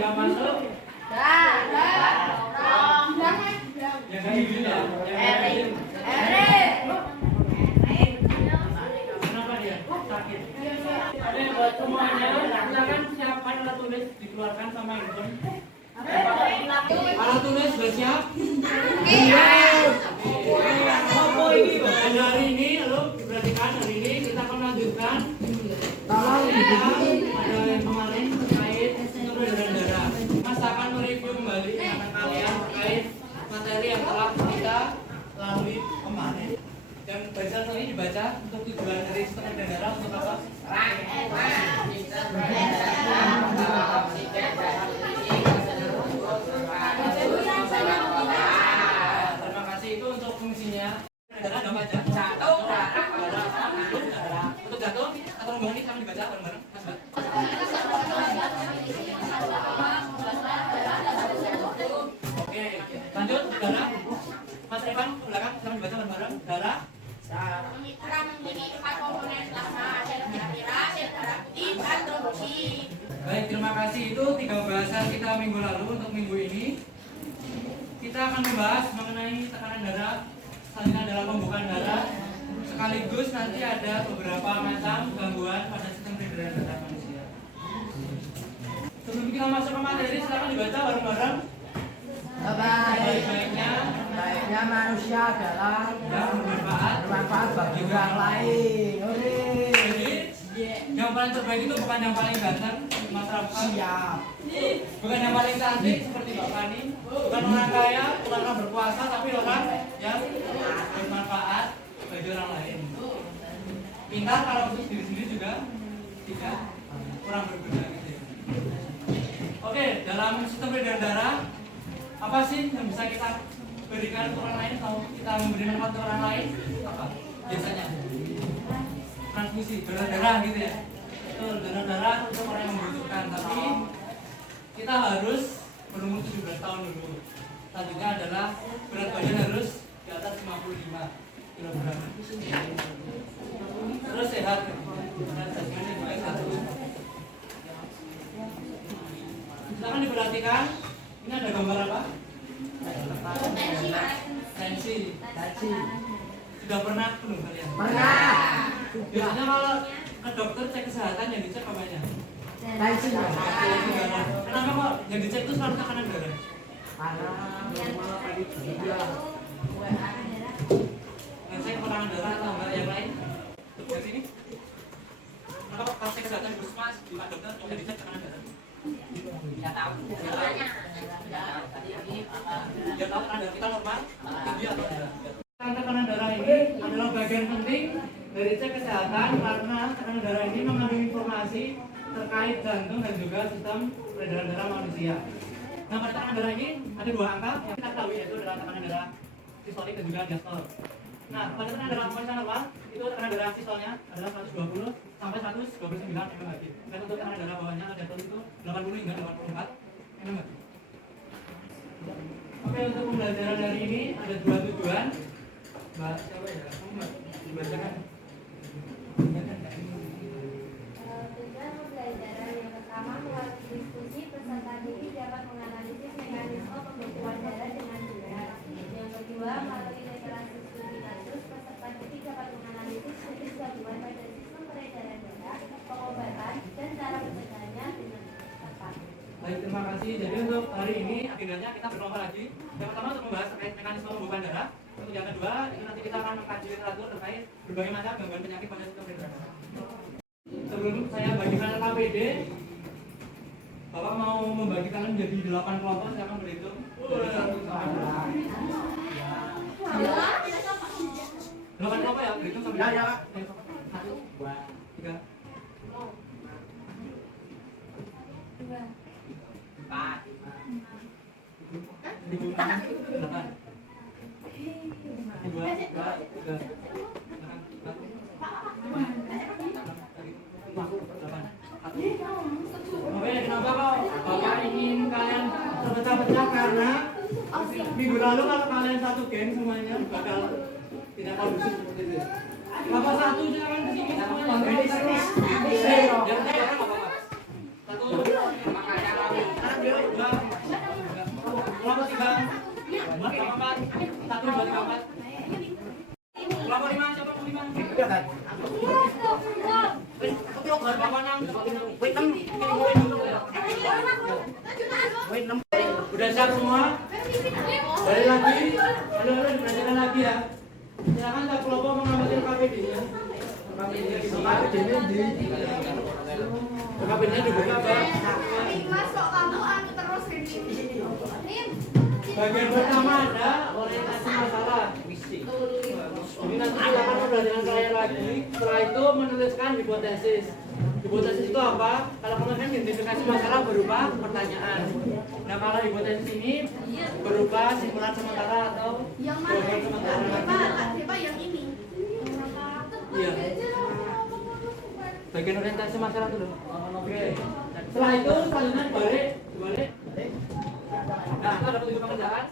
nggak masuk? Yang kayak gini ya? Kenapa dia? Sakit. Oke, buat semuanya, silakan siapkan alat tulis dikeluarkan sama handphone. Alat tulis sudah siap? Iya. Dan hari ini, lalu diperhatikan hari ini kita akan lanjutkan. Tolong ada yang kemarin terkait peredaran darah. Mas akan mereview kembali dengan kalian terkait materi yang telah kita lalui kemarin. Dan bacaan ini dibaca untuk tujuan dari peredaran darah untuk apa? Terima kasih, itu untuk fungsinya. Darah nggak baca. Untuk jatuh atau rombongan ini sama dibaca bareng-bareng. Oke, lanjut darah. Mas Evan ke belakang sama dibaca bareng-bareng. Darah. Darah memiliki 4 komponen utama, sel darah, sel darah putih, dan trombosит. Baik, terima kasih. Itu 3 bahasan kita minggu lalu. Untuk minggu ini kita akan membahas mengenai tekanan darah, selanjutnya adalah pembukaan darah, sekaligus nanti ada beberapa macam gangguan pada sistem peredaran darah manusia. Sebelum kita masuk ke materi, silakan dibaca bareng-bareng. Baiknya manusia adalah yang bermanfaat bagi orang lain. Jadi yang paling terbaik itu bukan yang paling ganteng, Mas Rafa. Siap. Bukan yang paling cantik seperti Mbak Fani. Bukan orang kaya, bukan orang berkuasa, tapi orang yang bermanfaat bagi orang lain. Pintar kalau untuk diri sendiri juga tidak kurang berguna. Gitu. Oke, dalam sistem peredaran darah, apa sih yang bisa kita berikan untuk orang lain atau kita memberi manfaat untuk orang lain? Apa biasanya? Transfusi, donor darah gitu ya. Betul, donor darah untuk orang yang membutuhkan. Tapi kita harus berumur 17 tahun dulu. Selanjutnya adalah berat badan harus di atas 55 kg. Terus sehat. Silakan diperhatikan. Ini ada gambar apa? Tensi. Sudah pernah belum kalian? Pernah. Biasanya kalau ke dokter cek kesehatan yang dicek apanya? Tensi. Kenapa kok yang dicek itu selalu tekanan darah? Ngecek tekanan darah atau enggak yang lain? Di sini? Kenapa kok pas cek kesehatan di puskesmas di Pak Dokter yang dicek tekanan darah? Tidak tahu. Dia tahu tekanan darah kita normal, tinggi atau tidak? Tekanan darah ini adalah bagian penting dari cek kesehatan karena tekanan darah ini mengandung informasi terkait jantung dan juga sistem peredaran darah manusia. Nah, pada tekanan darah ini ada 2 angka yang kita tahu, yaitu adalah tekanan darah sistolik dan juga diastol. Nah, pada tekanan darah manusia normal itu tekanan darah sistolnya adalah 120 sampai 129 mmHg. Dan untuk tekanan darah bawahnya diastol itu 80 hingga 84 mmHg. Oke, untuk pembelajaran hari ini ada 2 tujuan. Mbak, siapa ya? Mbak, dibacakan. Tujuan pembelajaran yang pertama melalui diskusi peserta didik dapat menganalisis mekanisme pembekuan darah dengan benar. Yang kedua, melalui literasi studi kasus peserta didik dapat menganalisis jenis gangguan pada sistem peredaran darah, pengobatan, dan cara pencegahannya dengan tepat. Baik, terima kasih. Jadi untuk hari ini agendanya kita berlomba lagi. Yang pertama untuk membahas terkait mekanisme pembekuan darah. Untuk yang kedua, ini nanti kita akan mengkaji literatur terkait berbagai macam gangguan penyakit pada sistem peredaran darah. Sebelum saya bagikan KPD, Bapak mau membagikan menjadi 8 kelompok, saya akan berhitung dari 1 sampai 8 kelompok ya, berhitung sampai 1, 2, 3, 4, 5, 6, 8. 2, 3, Oke, kenapa kok Bapak ingin kalian terpecah-pecah? Karena minggu lalu kalau kalian satu geng semuanya bakal tidak kondusif seperti itu. Bapak satu jangan kesini semuanya. Jangan saya orang apa-apa. Satu, makanya Udah siap semua? Balik lagi. Halo, diperhatikan lagi ya. Silakan tak kelompok mengamati KPD-nya. KPD-nya dibuka, Pak. Mas kok kamu anu terus ini? Bagian pertama ada orientasi masalah. Ini nanti silakan memperhatikan saya lagi. Setelah itu menuliskan hipotesis. Hipotesis itu apa? Kalau kemarin identifikasi masalah berupa pertanyaan. Nah, kalau hipotesis ini berupa simpulan sementara atau Yang mana? jawaban sementara. Coba yang ini. Iya. Bagian orientasi masalah dulu. Oke. Setelah itu selanjutnya balik. Nah, itu ada petunjuk pekerjaan.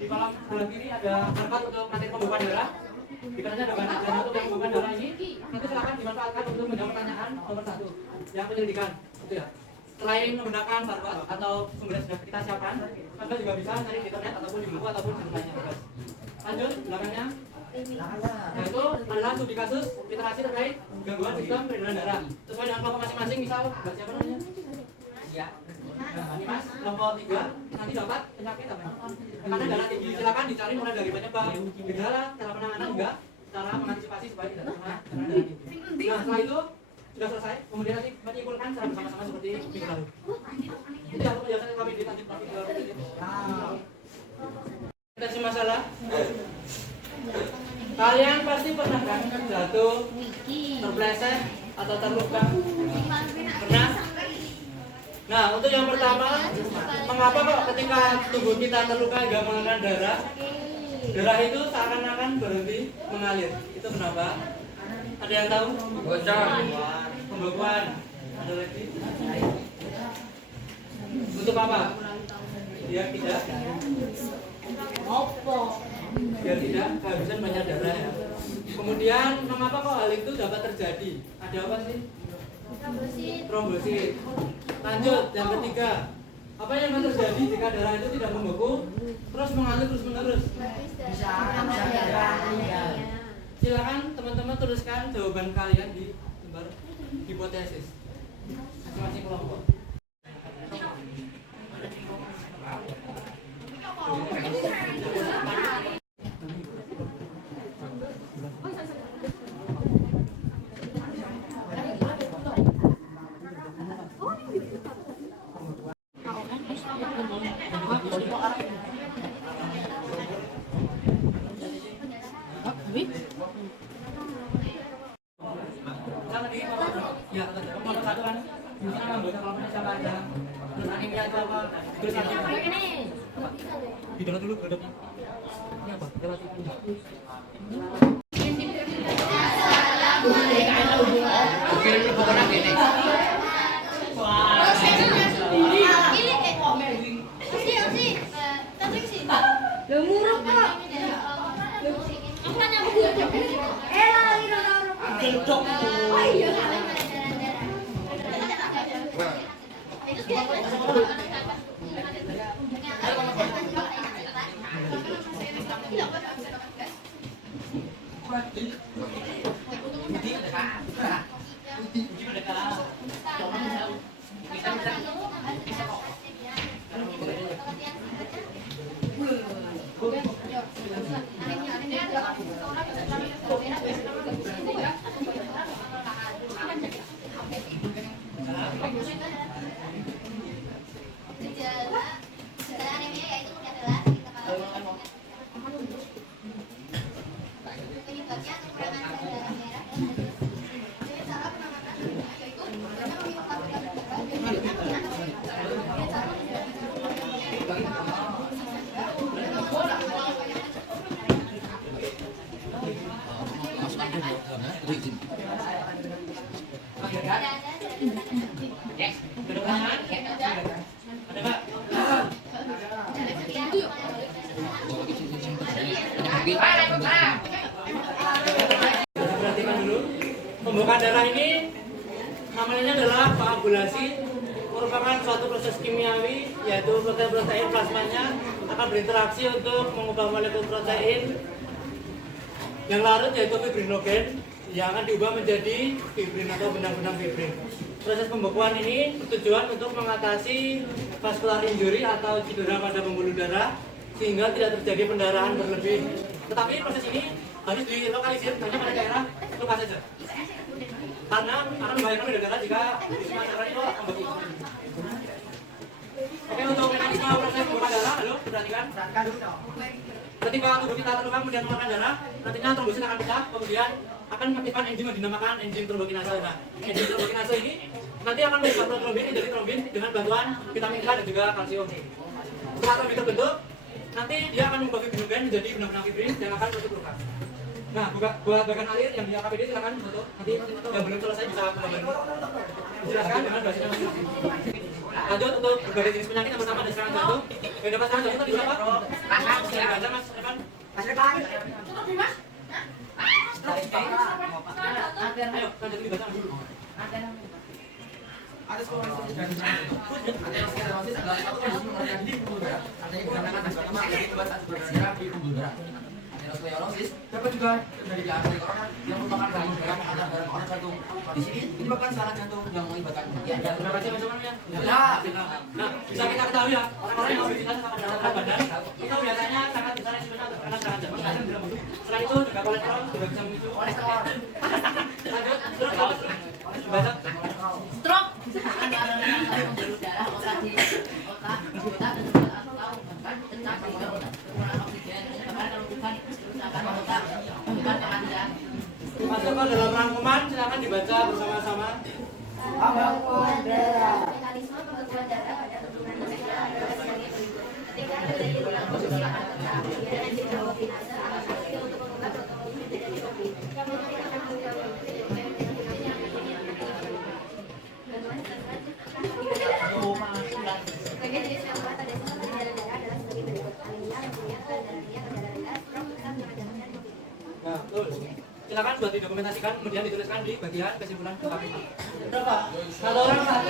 Di kolom sebelah kiri ada tempat untuk materi pembukaan darah. Di kanannya ada banyak darah untuk yang pembukaan darah ini. Nanti silakan dimanfaatkan untuk menjawab pertanyaan nomor 1 yang penyelidikan. Itu ya. Selain menggunakan barcode atau sumber yang sudah kita siapkan, Anda juga bisa cari di internet ataupun di buku ataupun di rumahnya. Lanjut, belakangnya. Nah, itu adalah studi kasus literasi terkait gangguan sistem peredaran darah. Sesuai dengan kelompok masing-masing, misal siapa namanya? Ya. Nah, ini Mas, kelompok 3 nanti dapat penyakit apa? Tekanan darah tinggi. Silakan dicari mulai dari penyebab, gejala, cara penanganan hingga cara mengantisipasi supaya tidak terkena tekanan darah tinggi. Nah, setelah itu sudah selesai, kemudian nanti menyimpulkan secara bersama-sama seperti minggu lalu. Itu yang penjelasan kami dilanjut lagi ke Identifikasi masalah. Kalian pasti pernah kan jatuh, terpleset atau terluka? Pernah? Nah, untuk yang pertama, mengapa kok ketika tubuh kita terluka hingga mengeluarkan darah, darah itu seakan-akan berhenti mengalir? Itu kenapa? Ada yang tahu? Bocor. Pembekuan. Ada lagi? Untuk apa? Biar tidak. Biar tidak kehabisan banyak darah ya. Kemudian mengapa kok hal itu dapat terjadi? Ada apa sih? Trombosit. Lanjut, yang ketiga, apa yang akan terjadi jika darah itu tidak membeku terus mengalir terus menerus? Bisa darah. Silakan teman-teman tuliskan jawaban kalian di lembar hipotesis masing-masing kelompok. Ya, nomor 1 kan mungkin anggota kelompoknya siapa aja. Terus animnya itu apa? Terus apa? Didengar dulu hadapnya. Ini apa? Relasi. Perhatikan dulu, pembekuan darah ini namanya adalah koagulasi, merupakan suatu proses kimiawi, yaitu protein plasmanya akan berinteraksi untuk mengubah molekul protein Yang larut yaitu fibrinogen yang akan diubah menjadi fibrin atau benang-benang fibrin. Proses pembekuan ini bertujuan untuk mengatasi vascular injury atau cedera pada pembuluh darah sehingga tidak terjadi pendarahan berlebih. Tetapi proses ini harus dilokalisir hanya pada daerah luka saja. Karena akan membahayakan pembuluh darah jika semua darah itu membeku. Oke, untuk mekanisme proses pembekuan darah, halo, perhatikan. Ketika tubuh kita terluka kemudian mengeluarkan darah, nantinya trombosit akan pecah, kemudian akan mengaktifkan enzim yang dinamakan enzim trombokinase. Nah, enzim trombokinase ini nanti akan mengubah protrombin menjadi trombin dengan bantuan vitamin K dan juga kalsium. Setelah trombin terbentuk, nanti dia akan mengubah fibrinogen menjadi benang-benang fibrin yang akan menutup luka. Nah, buat bagian akhir yang di AKPD silakan foto. Nanti yang belum selesai bisa membantu menjelaskan dengan bahasa Indonesia. Lanjut untuk berbagai jenis penyakit yang pertama ada serangan jantung. Yang dapat serangan jantung tadi siapa? Baca Mas Evan. Mas Evan. Ayo, lanjut dibaca dulu. Ada sklerosis dan ada sklerosis adalah satu kondisi mematikan di pembuluh darah. Artinya dikarenakan akibat utama dari pembuluh darah di pembuluh darah. Sklerosis dapat juga terjadi di arteri koroner yang merupakan gangguan darah pengantar darah koroner jantung. Di sini menyebabkan serangan jantung yang mengakibatkan kematian. Terima kasih teman-teman ya. Ya. Nah, bisa kita ketahui ya, orang-orang yang obesitas sama berat badan itu biasanya sangat bisa resikonya untuk terkena serangan jantung. Selain itu juga kolesterol juga bisa memicu kolesterol. Lanjut, terus baca. Stroke pembuluh darah otak di otak dan atau bahkan pecah sehingga otak kekurangan oksigen bahkan kalau bukan kerusakan otak bukan kematian. Masuk ke dalam rangkuman, silakan dibaca bersama-sama. Pembekuan darah. Mekanisme pembekuan darah pada tubuh manusia adalah sebagai berikut. Ketika terjadi benang pembuluh akan pecah, kemudian enzim trombokinase akan aktif untuk mengubah protein menjadi trombin. Kemudian akan mengubah protein Bagian jenis yang obat pada semua pengendalian darah adalah sebagai berikut: anemia, leukemia, thalassemia, darah rendah, stroke, serta penyakit jantung dan COVID. Nah, betul. Silakan buat didokumentasikan kemudian dituliskan di bagian kesimpulan KPD. Berapa? Satu orang satu.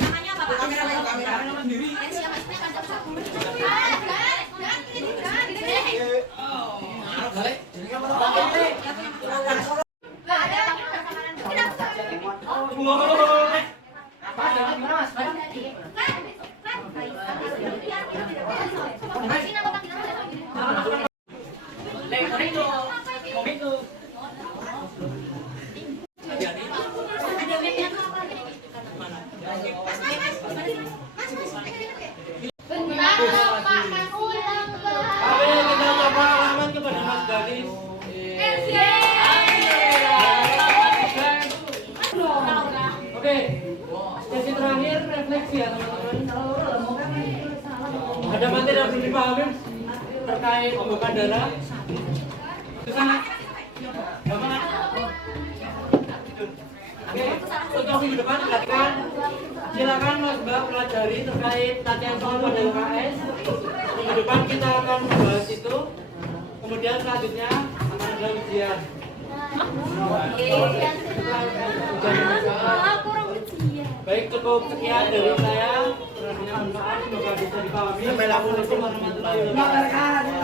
Namanya apa, Pak? Kamera sendiri. Siapa itu yang ngajak aku? Kita coba halaman kepada Mas Gadis. Oke, sesi terakhir refleksi ya teman-teman. Ada materi yang belum dipahami terkait pembekuan darah. Susah nggak? Gampang kan? Oke, untuk minggu depan perhatikan. Silakan Mas Mbak pelajari terkait latihan soal pada UKS. Minggu depan kita akan membahas itu. Kemudian selanjutnya akan ada ujian. Baik, cukup sekian dari saya. Kurang maaf, semoga bisa dipahami. Assalamualaikum warahmatullahi wabarakatuh.